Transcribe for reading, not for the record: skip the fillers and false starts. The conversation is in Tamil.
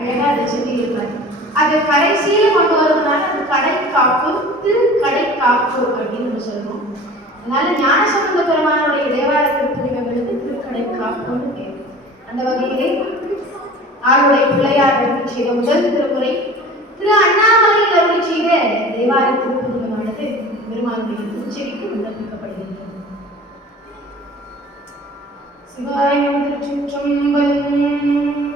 அழகா அதை சொல்லியிருப்பார். அது கடைசியில கொண்டு வருவதனால அது கடை காப்பு, திருக்கடை காப்பு அப்படின்னு நம்ம சொல்றோம். அதனால ஞானசம்பந்த பெருமானுடைய தேவார திருப்பதிகளுக்கு திருக்கடை காப்புன்னு பேர். அந்த வகையிலே ஆளுடைய பிள்ளையார் அருளி செய்த முதல் திருமுறை திரு அண்ணாமலையில் அருளி செய்த தேவார திருப்பதிகமானது பெருமானுடைய உச்சரிக்கு விண்ணப்பிக்கப்படுகின்றது. சிவாய திருச்சிற்றம்பலம்.